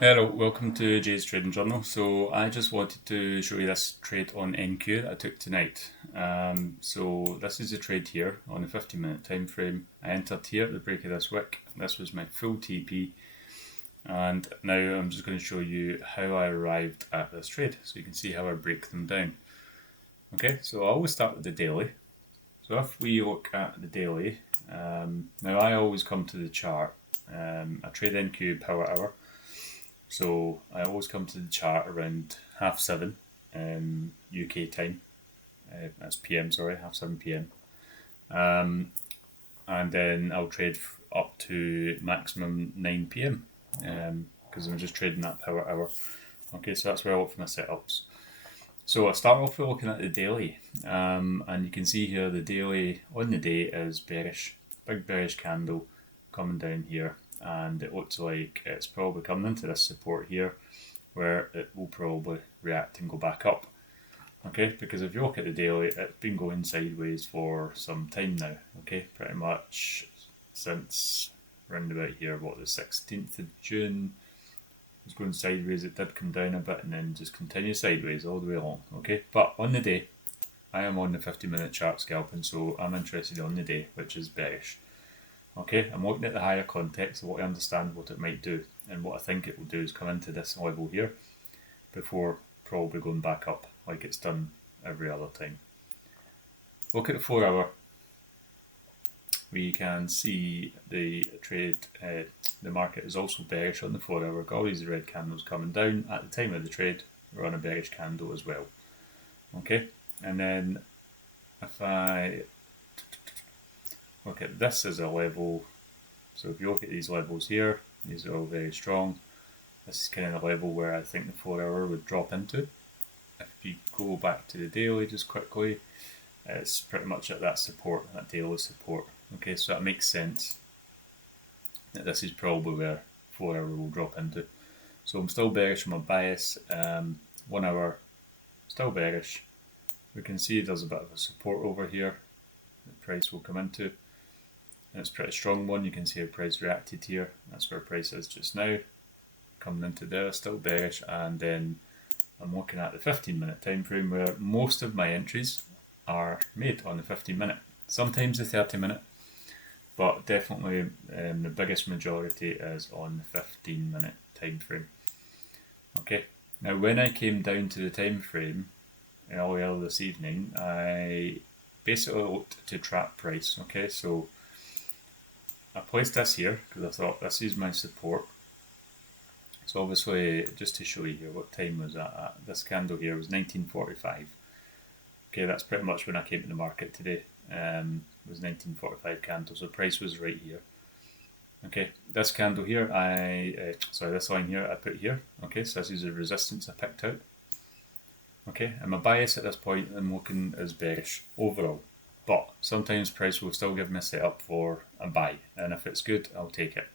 Hello, welcome to Jay's Trading Journal. So I just wanted to show you this trade on NQ that I took tonight. So this is a trade here on a 15-minute time frame. I entered here at the break of this wick. This was my full TP, and now I'm just going to show you how I arrived at this trade, so you can see how I break them down. Okay, so I always start with the daily. So if we look at the daily, now I always come to the chart. I trade NQ power hour. So I always come to the chart around 7:30 UK time. That's PM, sorry, 7:30 PM. And then I'll trade up to maximum 9 PM because I'm just trading that power hour. Okay, so that's where I look for my setups. So I start off with looking at the daily, and you can see here the daily on the day is bearish, big bearish candle coming down here, and it looks like it's probably coming into this support here where it will probably react and go back up. Okay, because if you look at the daily, it's been going sideways for some time now. Okay, pretty much since around about here, what, the 16th of June. It's going sideways, it did come down a bit and then just continue sideways all the way along. Okay, but on the day, I am on the 50-minute chart scalping, so I'm interested on the day, which is bearish. Okay, I'm looking at the higher context of what I understand what it might do, and what I think it will do is come into this level here before probably going back up like it's done every other time. Look at the 4 hour. We can see the trade, the market is also bearish on the 4 hour. Got all these red candles coming down. At the time of the trade, we're on a bearish candle as well. Okay, and then if I look at this as a level, so if you look at these levels here, these are all very strong. This is kind of the level where I think the 4 hour would drop into. If you go back to the daily just quickly, it's pretty much at that support, that daily support. Okay, so that makes sense that this is probably where 4 hour will drop into. So I'm still bearish on my bias. 1 hour, still bearish. We can see there's a bit of a support over here that price will come into. And it's a pretty strong one. You can see how price reacted here. That's where price is just now. Coming into there, still bearish, and then I'm looking at the 15-minute time frame where most of my entries are made on the 15-minute. Sometimes the 30-minute, but definitely the biggest majority is on the 15-minute time frame. Okay, now when I came down to the time frame earlier this evening, I basically looked to trap price. Okay, so I placed this here because I thought this is my support. So obviously, just to show you here, what time was that at? This candle here was 1945. Okay, that's pretty much when I came to the market today. It was 1945 candle, so the price was right here. Okay, this candle here, this line here I put here. Okay, so this is the resistance I picked out. Okay, and my bias at this point I'm looking is bearish overall. But sometimes price will still give me a setup for a buy, and if it's good, I'll take it.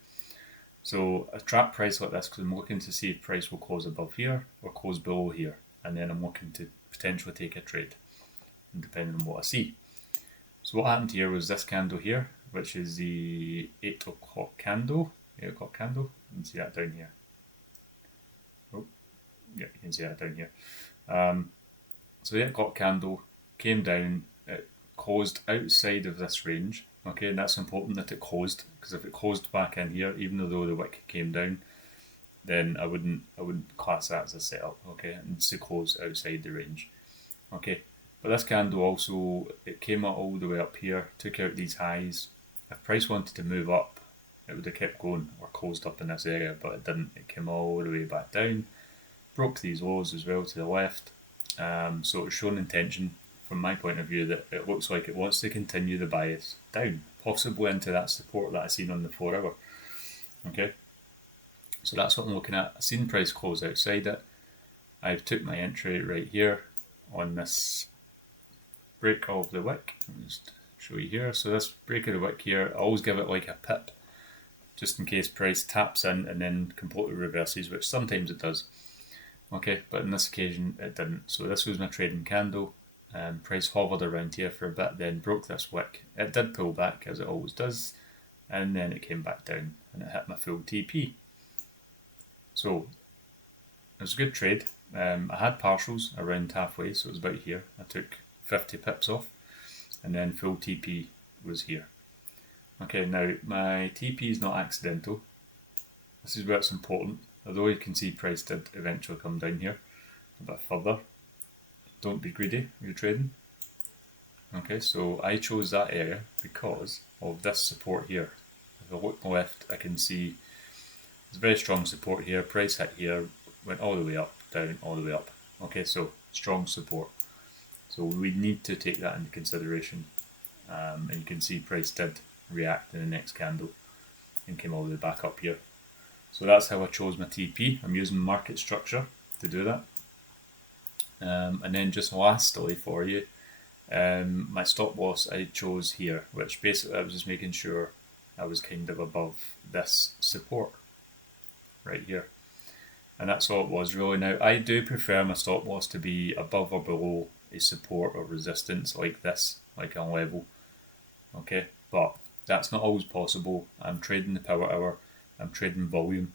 So a trap price like this because I'm looking to see if price will close above here or close below here, and then I'm looking to potentially take a trade, depending on what I see. So what happened here was this candle here, which is the 8 o'clock candle. 8 o'clock candle. You can see that down here. Oh, yeah, you can see that down here. So the 8 o'clock candle came down. It closed outside of this range. Okay, and that's important that it closed, because if it closed back in here, even though the wick came down, then I wouldn't class that as a setup. Okay, it needs to close outside the range. Okay, but this candle also, it came up all the way up here, took out these highs. If price wanted to move up, it would have kept going or closed up in this area, but it didn't. It came all the way back down, broke these lows as well to the left. So it's shown intention from my point of view that it looks like it wants to continue the bias down, possibly into that support that I seen on the 4 hour. Okay, so that's what I'm looking at. I seen price close outside it. I've took my entry right here on this break of the wick. Let me just show you here. So this break of the wick here, I always give it like a pip, just in case price taps in and then completely reverses, which sometimes it does. Okay, but in this occasion it didn't. So this was my trading candle. Price hovered around here for a bit, then broke this wick. It did pull back, as it always does, and then it came back down and it hit my full TP. So it was a good trade. I had partials around halfway, so it was about here. I took 50 pips off, and then full TP was here. Okay, now my TP is not accidental. This is where it's important. Although you can see price did eventually come down here a bit further. Don't be greedy when you're trading. Okay, so I chose that area because of this support here. If I look left, I can see there's very strong support here. Price hit here, went all the way up, down, all the way up. Okay, so strong support. So we need to take that into consideration. And you can see price did react in the next candle and came all the way back up here. So that's how I chose my TP. I'm using market structure to do that. And then just lastly for you, my stop loss I chose here, which basically I was just making sure I was kind of above this support right here. And that's all it was really. Now I do prefer my stop loss to be above or below a support or resistance like this, like a level. Okay, but that's not always possible. I'm trading the power hour, I'm trading volume.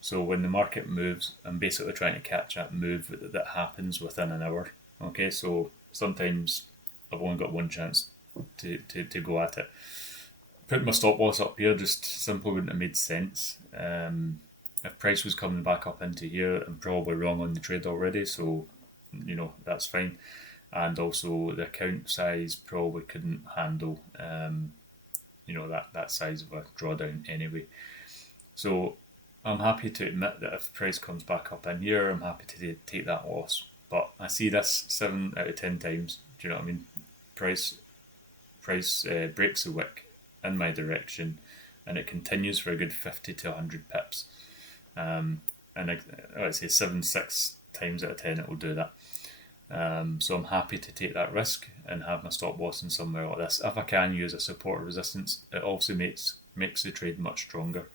So when the market moves, I'm basically trying to catch that move that happens within an hour. Okay, so sometimes I've only got one chance to go at it. Putting my stop loss up here just simply wouldn't have made sense. If price was coming back up into here, I'm probably wrong on the trade already, so that's fine. And also the account size probably couldn't handle that size of a drawdown anyway. So I'm happy to admit that if price comes back up in here, I'm happy to take that loss. But I see this 7 out of 10 times. Do you know what I mean? Price breaks the wick in my direction, and it continues for a good 50 to 100 pips. And I'd say 6 times out of 10 it will do that. So I'm happy to take that risk and have my stop loss in somewhere like this. If I can use a support or resistance, it also makes the trade much stronger.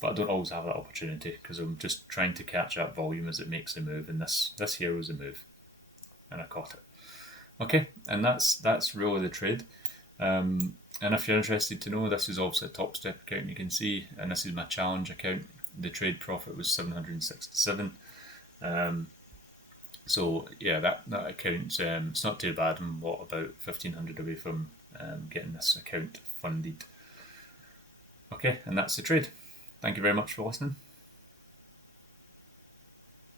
But I don't always have that opportunity because I'm just trying to catch that volume as it makes a move, and this here was a move, and I caught it. Okay, and that's really the trade. And if you're interested to know, this is obviously a top step account you can see, and this is my challenge account. The trade profit was 767. So yeah, that account, it's not too bad. I'm about 1,500 away from getting this account funded. Okay, and that's the trade. Thank you very much for listening.